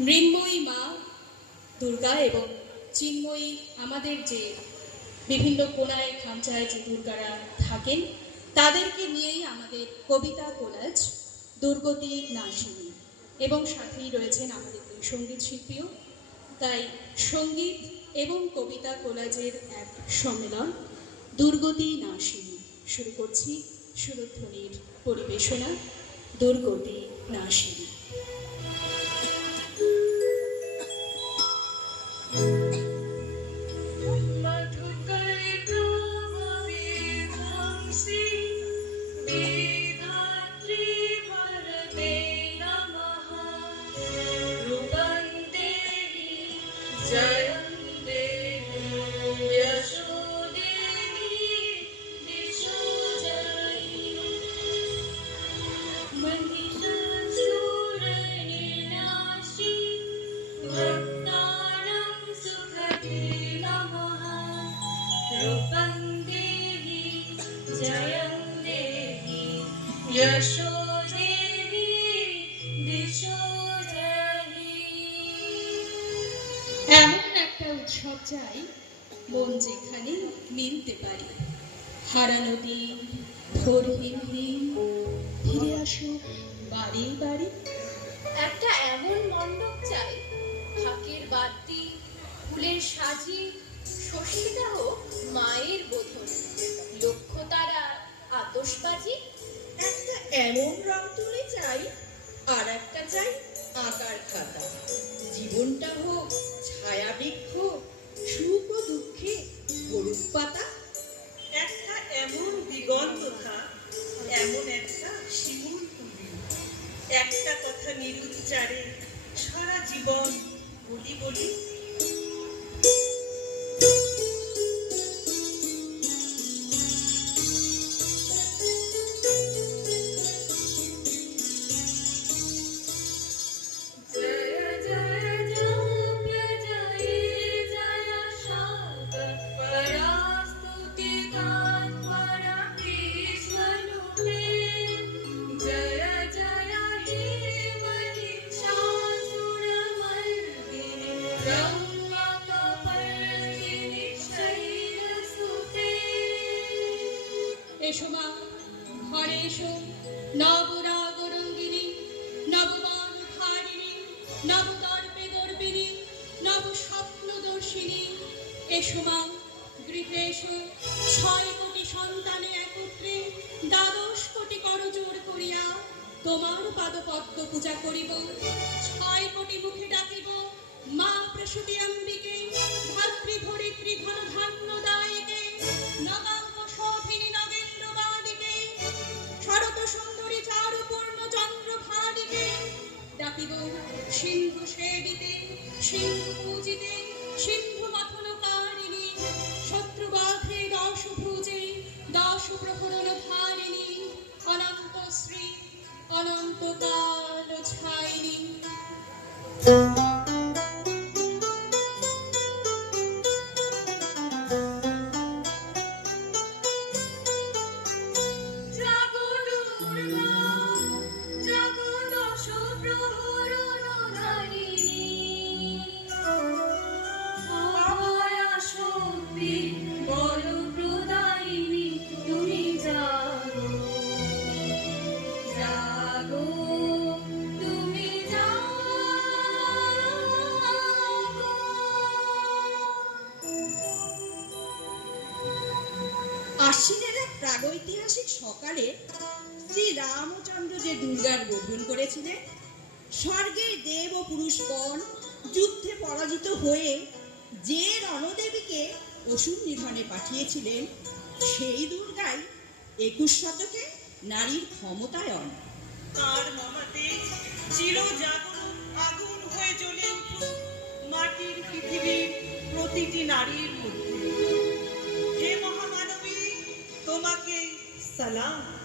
মৃন্ময়ী মা, দুর্গা এবং চিন্ময়ী আমাদের যে বিভিন্ন কোনায় খামচায় যে দুর্গারা থাকেন, তাদেরকে নিয়েই আমাদের কবিতা কোলাজ, দুর্গতি নাশিনী এবং সাথেই রয়েছেন আমাদের সংগীত শিল্পীও। তাই সংগীত এবং কবিতা কোলাজের এক সম্মেলন, দুর্গতি নাশিনী। শুরু করছি সুরধ্বনির পরিবেশনা, দুর্গতি নাশিনী। এমন একটা উৎসব চাই মন যেখানে মিলতে পারি। হারানো দিন ভোরহীন দিন, ফিরে আসো বাড়ি বাড়ি। একটা এমন মণ্ডপ চাই, ফাঁকের বাতি, ফুলের সাজি ষষ্ঠীটা আর একটা চাই আঁকার খাতা এসো মা, ঘরে এসো। নবরাগরঙ্গিনী নববন ধারিণী নবদর্পে দর্পিনী নব স্বপ্নদর্শিনী এসো মা, গৃহে এসো। ছয় কোটি সন্তানে একত্রে দ্বাদশ কোটি করজোর করিয়া তোমার পাদপদ্ম পূজা করিব। ছয় কোটি মুখে ডাকিব মা প্রসূতি অম্বিকে ধারিণী অনন্ত শ্রী অনন্তকাল ছাইনী। সকালে শ্রী রামচন্দ্র যে দুর্গার বোধন করেছিলেন স্বর্গের দেব ও পুরুষগণ যুদ্ধে পরাজিত হয়ে যে রণদেবীকে অসুর নিধনে পাঠিয়েছিলেন, সেই দুর্গাই একুশ শতকে নারীর ক্ষমতায়ন তার মহাতে চির আগুন হয়ে জ্বলে মাটির পৃথিবীর প্রতিটি নারীর মধ্যে। হে মহামানবী, তোমাকে Salam.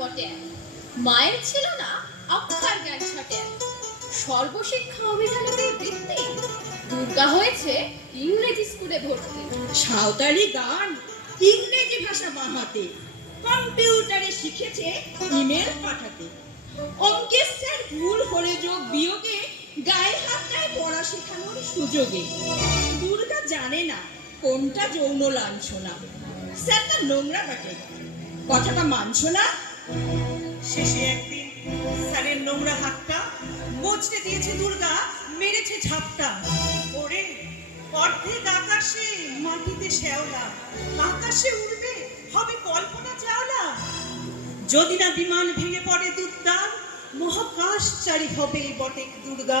বটে। মায়ের ছিল না অক্ষর জ্ঞান ছটে। সর্বশিক্ষা অভিযানে বৃত্তি। দুর্গা হয়েছে ইংরেজি স্কুলে ভর্তি। সাঁওতালি গান, ইংরেজি ভাষা বাঁহাতে কম্পিউটারে শিখেছে ইমেল পাঠাতে। অঙ্কের স্যার ভুল করে যোগ বিয়োগে, গায়ে হাতটায় পড়া শেখানোর সুযোগে। দুর্গা জানে না কোনটা যৌন লাঞ্ছনা। স্যার স্যারটা নোংরা কাটে কথাটা মানছো না? শেষে একদিন স্যারের নোংরা হাতটা মোচড়ে দিয়েছে দুর্গা, মেরেছে ঝাপটা। ওরে, অর্ধেক আকাশে মাটিতে শ্যাওলা, আকাশে উড়বে, হবে কল্পনা চাওলা। যদি না বিমান ভেঙে পড়ে দুর্দার মহাকাশ চারি হবে বটে দুর্গা।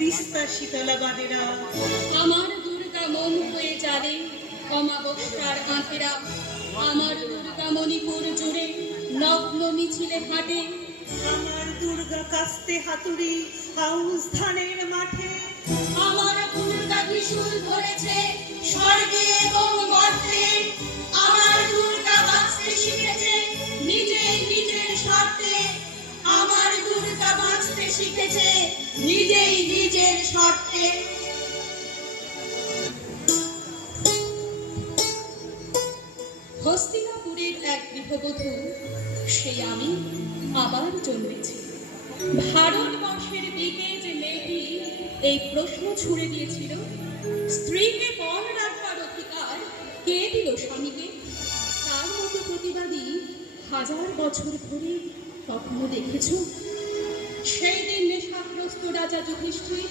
তিস্তা শীতলা বাদেরা আমার দুর্গা মন হয়ে যাবে অমাবস্যার আঁকেরা আমার দুর্গা মণিপুর জুড়ে নগ্ন মিছিলে হাঁটে। আমার দুর্গা কাস্তে হাতুড়ি হাউস ধানের মাঠে। আমার বাঁচতে নিজেই নিজের স্বার্থে হস্তিনাপুরের এক গৃহবধূ, সেই আমি আবার জন্মেছি। ভারতবর্ষের দিকে যে মেয়েটি এই প্রশ্ন ছুড়ে দিয়েছিল, স্ত্রীকে পণ রাখবার অধিকার কে দিল স্বামীকে? তার মতো প্রতিবাদী হাজার বছর ধরে কখনো দেখেছ? সেই দিন রাজা যুধিষ্ঠির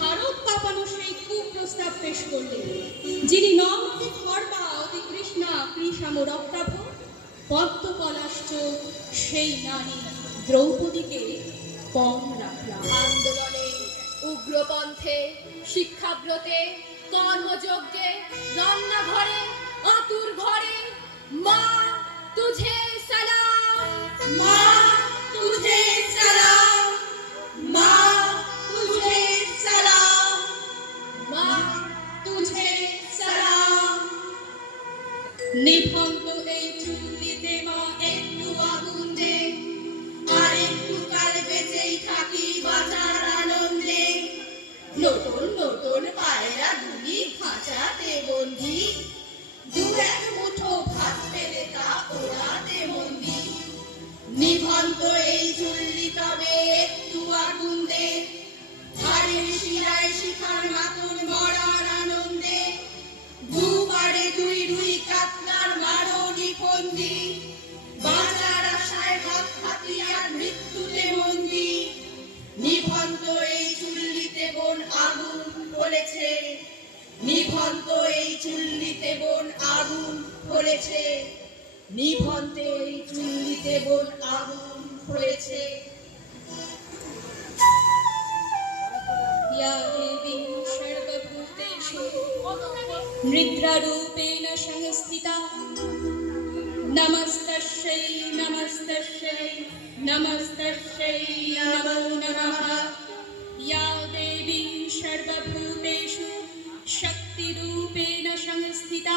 ভারত কাঁপানো সেই কুপ্রস্তাব পেশ করলেন, যিনি নমকে খর্বা অতি কৃষ্ণা কৃষাম রক্তাভ পদ্ম পলাশ্চ সেই নারী দ্রৌপদীকে পণ রাখলাম। আন্দোলনে, উগ্রপন্থে, শিক্ষাব্রতে, কর্মযজ্ঞে, রান্নাঘরে আতুর ঘরে মা, তুঝে নিভন্তে চুল্লিতে বোন আগুন হয়েছে নিদ্রারূপেণ সংস্থিতা নমস্তস্যৈ নমস্তস্যৈ নমস্তস্যৈ নমো নমঃ। ইয়া দেবী সর্বভূতেষু শক্তিরূপেণ সংস্থিতা